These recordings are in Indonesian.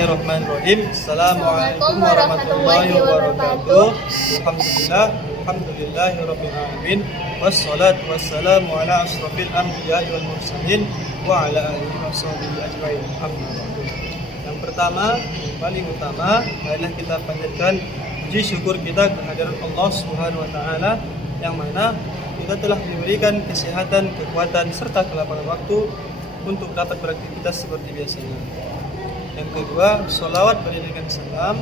Bismillahirrahmanirrahim. Assalamualaikum warahmatullahi wabarakatuh. Alhamdulillahirabbil alamin. Wassalatu wassalamu ala asyrofil anbiya'i wal mursalin wa ala alihi washabihi ajmain. Yang pertama, paling utama adalah kita panjatkan puji syukur kita kehadirat Allah Subhanahu wa taala yang mana kita telah diberikan kesehatan, kekuatan serta kelapangan waktu untuk dapat beraktivitas seperti biasanya. Yang kedua, sholawat beriringan salam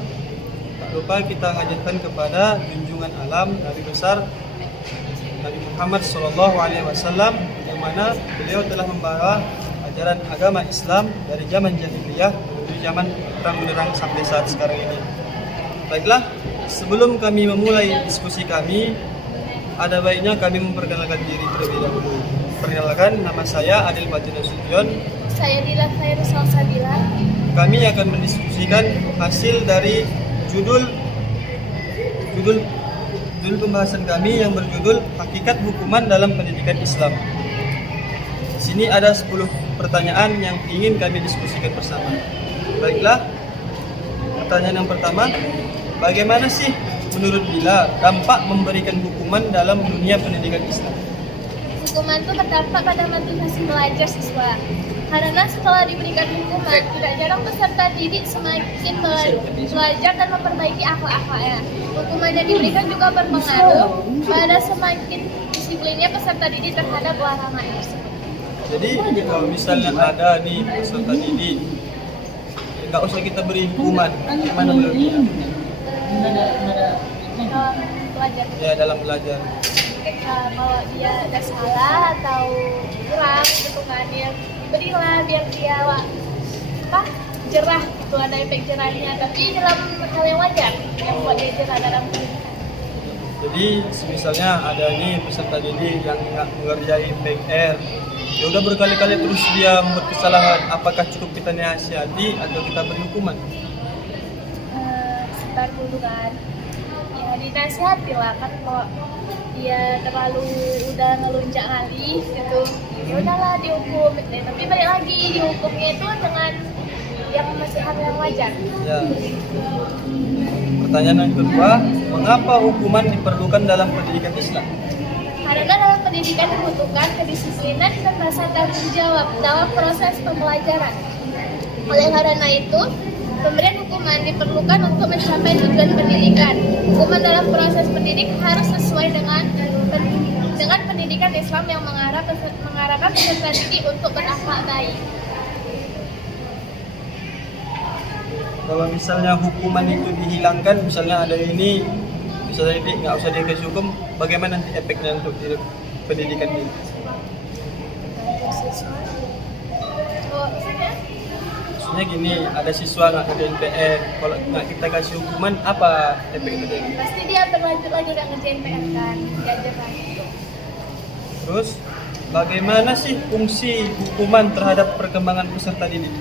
tak lupa kita hajatkan kepada junjungan alam Nabi besar Nabi Muhammad SAW, yang mana beliau telah membawa ajaran agama Islam dari zaman jahiliyah menuju zaman terang benderang sampai saat sekarang ini. Baiklah, sebelum kami memulai diskusi kami, ada baiknya kami memperkenalkan diri terlebih dahulu. Perkenalkan, nama saya Adil Batin Nasution. Saya Dila Khairul Salsabila. Kami akan mendiskusikan hasil dari judul pembahasan kami yang berjudul Hakikat Hukuman dalam Pendidikan Islam. Di sini ada 10 pertanyaan yang ingin kami diskusikan bersama. Baiklah, pertanyaan yang pertama, bagaimana sih menurut Dila dampak memberikan hukuman dalam dunia pendidikan Islam? Hukuman itu berdampak pada motivasi belajar siswa. Karena setelah diberikan hukuman, tidak jarang peserta didik semakin belajar dan memperbaiki akhlak-akhlaknya. Hukuman yang diberikan juga berpengaruh pada semakin disiplinnya peserta didik terhadap larangan tersebut. Jadi kalau misalnya ada nih peserta didik, nggak usah kita beri hukuman, gimana menurutnya? Dalam belajar. Ya, dalam belajar. Kalau dia ada salah atau kurang gitu kan, dia berilah biar dia jerah gitu, ada efek jerahnya, tapi dalam hal yang wajar yang buat dia jerah dalam pendidikan. Jadi misalnya ada nih peserta didik yang nggak mengerjai PR, ya udah berkali-kali terus dia membuat kesalahan, apakah cukup kita nasihati atau kita beri hukuman? Sebentar dulu kan, ya dinasihati lah kan, kalau dia terlalu udah ngelunjak kali gitu, ya udahlah dihukum, tapi balik lagi dihukumnya itu dengan yang masih hal yang wajar. Ya. Pertanyaan yang kedua, mengapa hukuman diperlukan dalam pendidikan Islam? Karena dalam pendidikan dibutuhkan kedisiplinan dan rasa tanggung jawab dalam proses pembelajaran. Oleh karena itu, pemberian hukuman diperlukan untuk mencapai tujuan pendidikan. Hukuman dalam proses pendidik harus sesuai dengan pendidikan Islam yang mengarahkan peserta didik untuk berakhlak baik. Kalau misalnya hukuman itu dihilangkan, misalnya ada ini, misalnya didik nggak usah dikasih hukum, bagaimana nanti efeknya untuk pendidikan ini? Maksudnya gini, ada siswa nggak ngerjain PR, kalau nggak kita kasih hukuman, apa efeknya? Pasti dia berlanjut lagi nggak ngerjain PR kan, diajar lagi. Terus, bagaimana sih fungsi hukuman terhadap perkembangan peserta didik?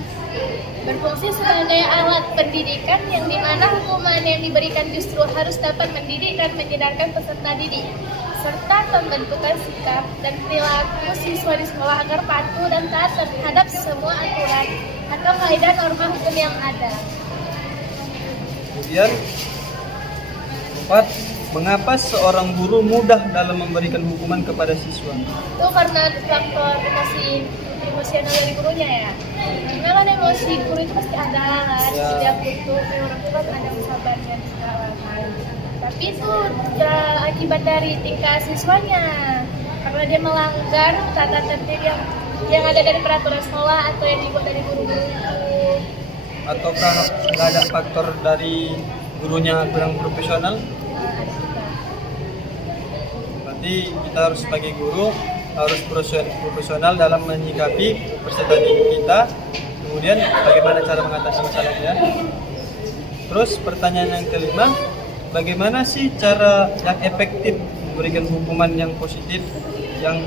Berfungsi sebagai alat pendidikan yang dimana hukuman yang diberikan justru harus dapat mendidik dan menyadarkan peserta didik, serta pembentukan sikap dan perilaku siswa di sekolah agar patuh dan taat terhadap semua aturan atau kaidah norma hukum yang ada. Kemudian, 4. Mengapa seorang guru mudah dalam memberikan hukuman kepada siswa? Itu karena faktor emosional dari gurunya ya. Karena kan emosi guru itu pasti ada kan, setiap butuh orang itu kan ada kesabarannya di segala kan. Tapi itu akibat dari tingkah siswanya, karena dia melanggar tata tertib yang ada dari peraturan sekolah atau yang dibuat dari guru-guru itu. Ataukah nggak ada faktor dari gurunya kurang profesional? Ada juga. Berarti kita harus sebagai guru harus profesional dalam menyikapi peserta didik kita. Kemudian bagaimana cara mengatasi masalahnya? Terus pertanyaan yang kelima, bagaimana sih cara yang efektif memberikan hukuman yang positif yang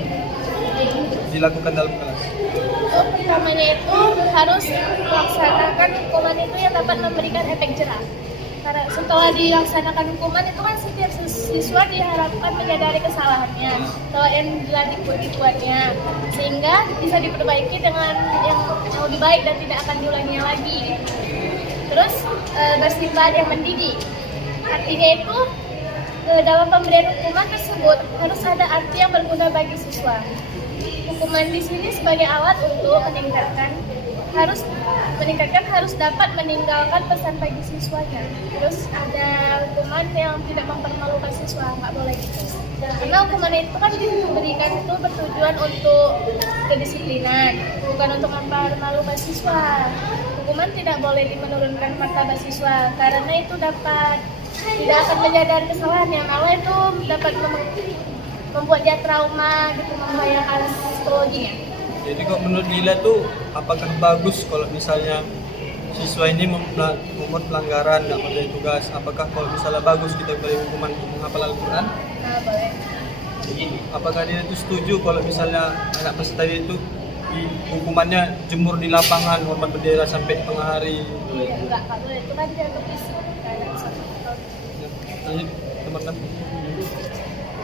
dilakukan dalam kelas? Pertamanya itu harus melaksanakan hukuman itu yang dapat memberikan efek jerah. Karena setelah dilaksanakan hukuman itu kan setiap siswa diharapkan menyadari kesalahannya, kalau yang telah dibuatnya, sehingga bisa diperbaiki dengan yang lebih baik dan tidak akan diulanginya lagi. Terus bersifat yang mendidik. Artinya itu dalam pemberian hukuman tersebut harus ada arti yang berguna bagi siswa. Hukuman di sini sebagai alat untuk harus dapat meninggalkan pesan bagi siswanya. Terus ada hukuman yang tidak mempermalukan siswa, nggak boleh gitu. Karena hukuman itu kan diberikan itu bertujuan untuk kedisiplinan, bukan untuk mempermalukan siswa. Hukuman tidak boleh menurunkan martabat siswa, karena itu tidak akan menyadari kesalahan, yang malah itu dapat membuat dia trauma gitu, membahayakan psikologinya. Jadi kok menurut Lila tuh apakah bagus kalau misalnya siswa ini membuat pelanggaran, nggak mengerjakan tugas? Apakah kalau misalnya bagus kita beri hukuman untuk menghafal Al-Quran? Nah, boleh. Apakah dia itu setuju kalau misalnya anak peserta itu hukumannya jemur di lapangan, hormat bendera sampai tengah hari? Enggak boleh. Itu kan dia untuk fisik. Lanjut, teman-teman.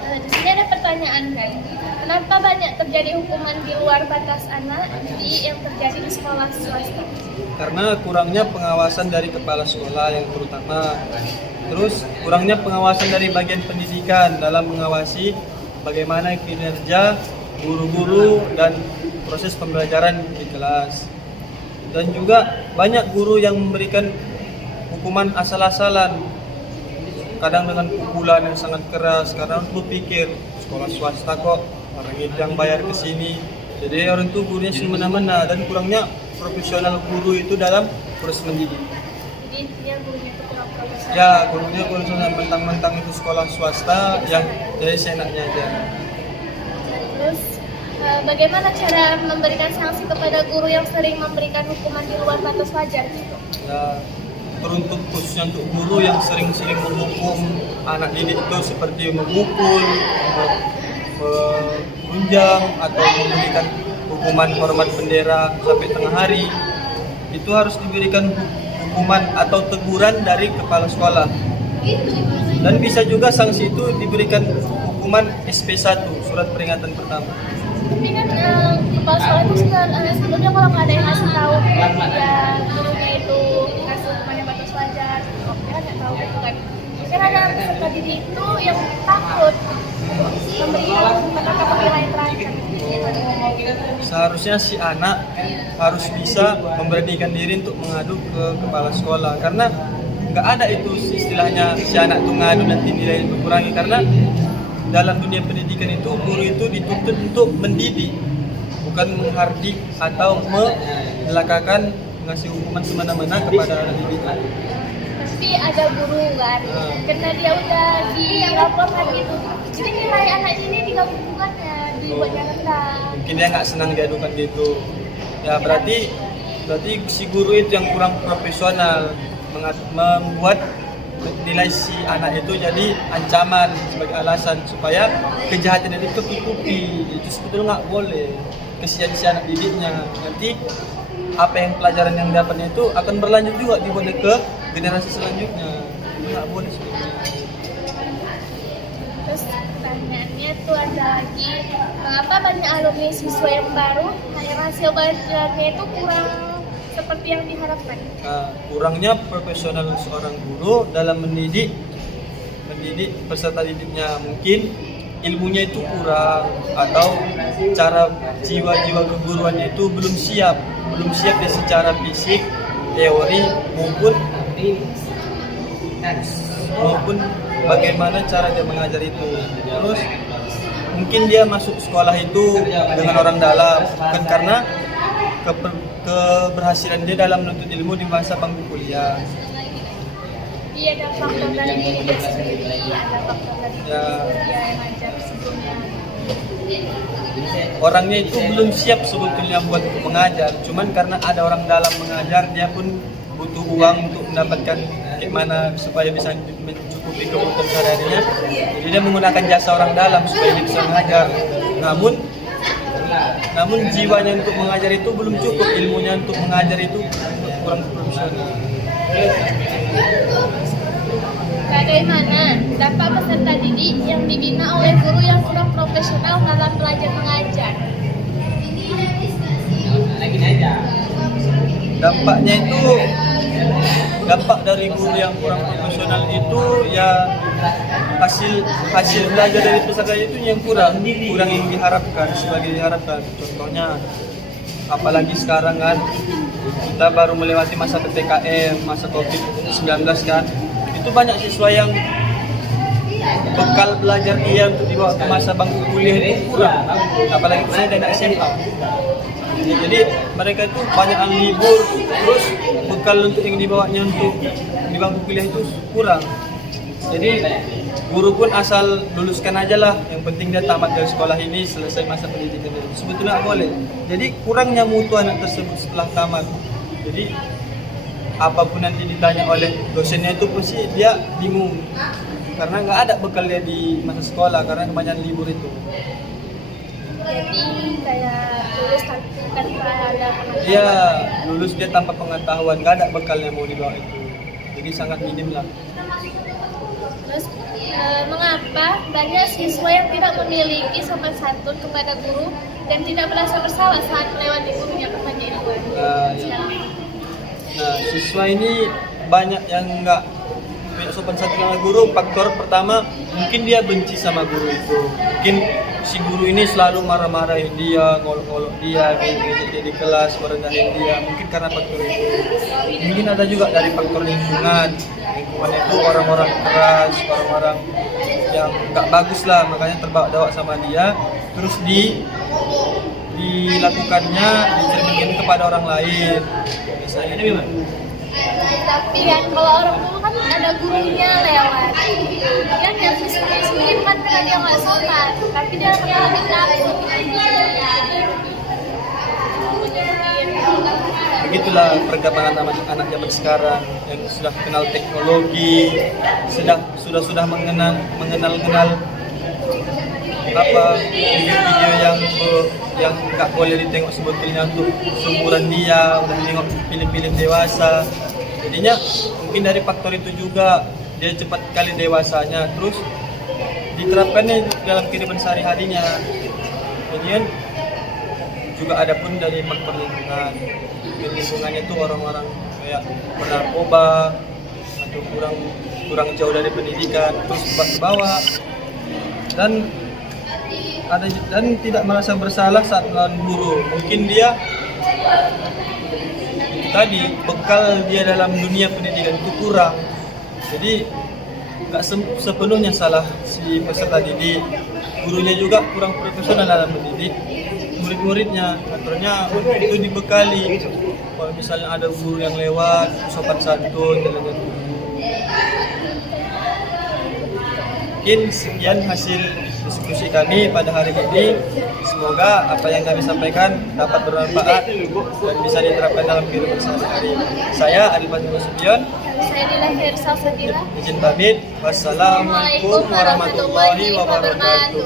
Di sini ada pertanyaan kan, kenapa banyak terjadi hukuman di luar batas anak yang terjadi di sekolah swasta? Karena kurangnya pengawasan dari kepala sekolah yang terutama, terus kurangnya pengawasan dari bagian pendidikan dalam mengawasi bagaimana kinerja guru-guru dan proses pembelajaran di kelas. Dan juga banyak guru yang memberikan hukuman asal-asalan, kadang dengan pukulan yang sangat keras, karena orang berpikir sekolah swasta kok orang itu yang bayar ke sini. Jadi orang itu gurunya semena-mena, dan kurangnya profesional guru itu dalam proses mendidik. Jadi intinya gurunya itu kurang profesional. Ya, gurunya profesional, mentang-mentang itu sekolah swasta yang jadi seenaknya aja. Terus bagaimana cara memberikan sanksi kepada guru yang sering memberikan hukuman di luar batas wajar gitu? Ya, teruntuk khususnya untuk guru yang sering-sering menghukum anak didik itu seperti memukul, mengunjang, atau memberikan hukuman hormat bendera sampai tengah hari, itu harus diberikan hukuman atau teguran dari kepala sekolah. Dan bisa juga sanksi itu diberikan hukuman SP1, surat peringatan pertama. Tapi kan kepala sekolah itu sebelumnya kalau nggak ada yang ngasih tahu ya gurunya itu ngasih hukuman yang batas wajar, dia kan nggak tahu gitu kan. Mungkin ada peserta didik itu yang takut memberikan kata-kata yang terakhir. Seharusnya si anak harus bisa memberanikan diri untuk mengadu ke kepala sekolah, karena nggak ada itu istilahnya si anak itu ngadu nanti nilai dikurangi, karena dalam dunia pendidikan itu guru itu dituntut untuk mendidik, bukan menghardik atau melakakan ngasih hukuman semena-mena kepada anak didik. Tapi ada guru kan, karena dia udah dilaporkan gitu, jadi nilai anak ini digabung bukannya dibuatnya rendah. Mungkin dia nggak senang diadukan gitu. Ya berarti si guru itu yang kurang profesional, membuat nilai si anak itu jadi ancaman sebagai alasan supaya kejahatan itu tertutupi. Itu sebetulnya nggak boleh. Kesian si anak didiknya, nanti apa yang pelajaran yang dapatnya itu akan berlanjut juga dibawa ke generasi selanjutnya. Itu nggak boleh sebetulnya. Terus pertanyaannya tuh ada lagi, mengapa banyak alumni siswa yang baru yang hasil belajarnya itu kurang seperti yang diharapkan? Kurangnya profesional seorang guru dalam mendidik peserta didiknya. Mungkin ilmunya itu kurang, atau cara jiwa-jiwa keguruannya itu belum siap dari secara fisik, teori maupun bagaimana cara dia mengajar itu. Terus mungkin dia masuk sekolah itu dengan orang dalam, bukan karena keberhasilan dia dalam menuntut ilmu di masa bangku kuliah. Iya, ada faktor dari diri dia sendiri, ada faktor dari dia yang ngajar sebelumnya. Orangnya itu belum siap sebetulnya buat mengajar, cuman karena ada orang dalam mengajar, dia pun butuh uang untuk mendapatkan gimana supaya bisa mencukupi kebutuhan sehari-harinya. Jadi dia menggunakan jasa orang dalam supaya dia bisa mengajar. Namun jiwanya untuk mengajar itu belum cukup, ilmunya untuk mengajar itu kurang profesional. Bagaimana dampak peserta didik yang dibina oleh guru yang kurang profesional dalam belajar mengajar? Dampaknya itu dampak dari guru yang kurang profesional itu ya hasil belajar dari peserta itu yang kurang yang diharapkan sebagai diharapkan. Contohnya apalagi sekarang kan kita baru melewati masa PPKM, masa COVID-19 kan, itu banyak siswa yang bekal belajar dia untuk dibawa ke masa bangku kuliah itu kurang, apalagi saya dari SMA. Jadi mereka itu banyak yang libur, terus bekal untuk yang dibawanya untuk di bangku kuliah itu kurang. Jadi guru pun asal luluskan aja lah, yang penting dia tamat dari sekolah ini, selesai masa pendidikan itu. Sebetulnya boleh. Jadi kurangnya mutu anak tersebut setelah tamat. Jadi apapun nanti ditanya oleh dosennya itu pasti dia bingung, karena nggak ada bekal dia di masa sekolah karena kebanyakan libur itu. Jadi kayak lulus tanpa ada pengetahuan. Iya, lulus dia tanpa pengetahuan, nggak ada bekalnya mau dibawa itu. Jadi sangat minim lah. Terus mengapa banyak siswa yang tidak memiliki sopan santun kepada guru dan tidak merasa bersalah saat melewati gurunya kepada itu? Nah, siswa ini banyak yang nggak punya sopan santun sama guru. Faktor pertama mungkin dia benci sama guru itu. Mungkin si guru ini selalu marah-marahin dia, ngolok-ngolok dia, kayak di kelas, merendahin dia. Mungkin karena faktor itu. Mungkin ada juga dari faktor lingkungan. Lingkungan itu orang-orang keras, orang-orang yang nggak bagus lah, makanya terbawa sama dia. Terus dilakukannya, dicerminkan kepada orang lain. Misalnya ini gimana? Tapi kan kalau orang dulu kan ada gurunya lewat, kan yang mungkin kan karena dia nggak sopan, tapi dia pernah takut. Begitulah perkembangan anak zaman sekarang yang sudah kenal teknologi, sudah mengenal apa video-video yang nggak boleh ditengok sebetulnya untuk seumuran dia, udah nengok film-film dewasa. Jadinya mungkin dari faktor itu juga dia cepat kali dewasanya, terus diterapkannya dalam kehidupan sehari-harinya. Kemudian juga ada pun dari faktor lingkungan. Lingkungannya itu orang-orang kayak bernarkoba atau kurang jauh dari pendidikan, terus ke bawah dan tidak merasa bersalah saat melawan guru. Mungkin dia itu tadi bekal dia dalam dunia pendidikan itu kurang, jadi nggak sepenuhnya salah si peserta didik. Gurunya juga kurang profesional dalam mendidik murid-muridnya. Faktornya itu dibekali. Kalau misalnya ada guru yang lewat, sopan santun, jalan-jalan guru. Mungkin sekian hasil diskusi kami pada hari ini. Semoga apa yang kami sampaikan dapat bermanfaat dan bisa diterapkan dalam kehidupan sehari-hari. Saya Adil Fatimah Nasution. Saya Dilahir Salsabila. Izin pamit. Wassalamualaikum warahmatullahi wabarakatuh.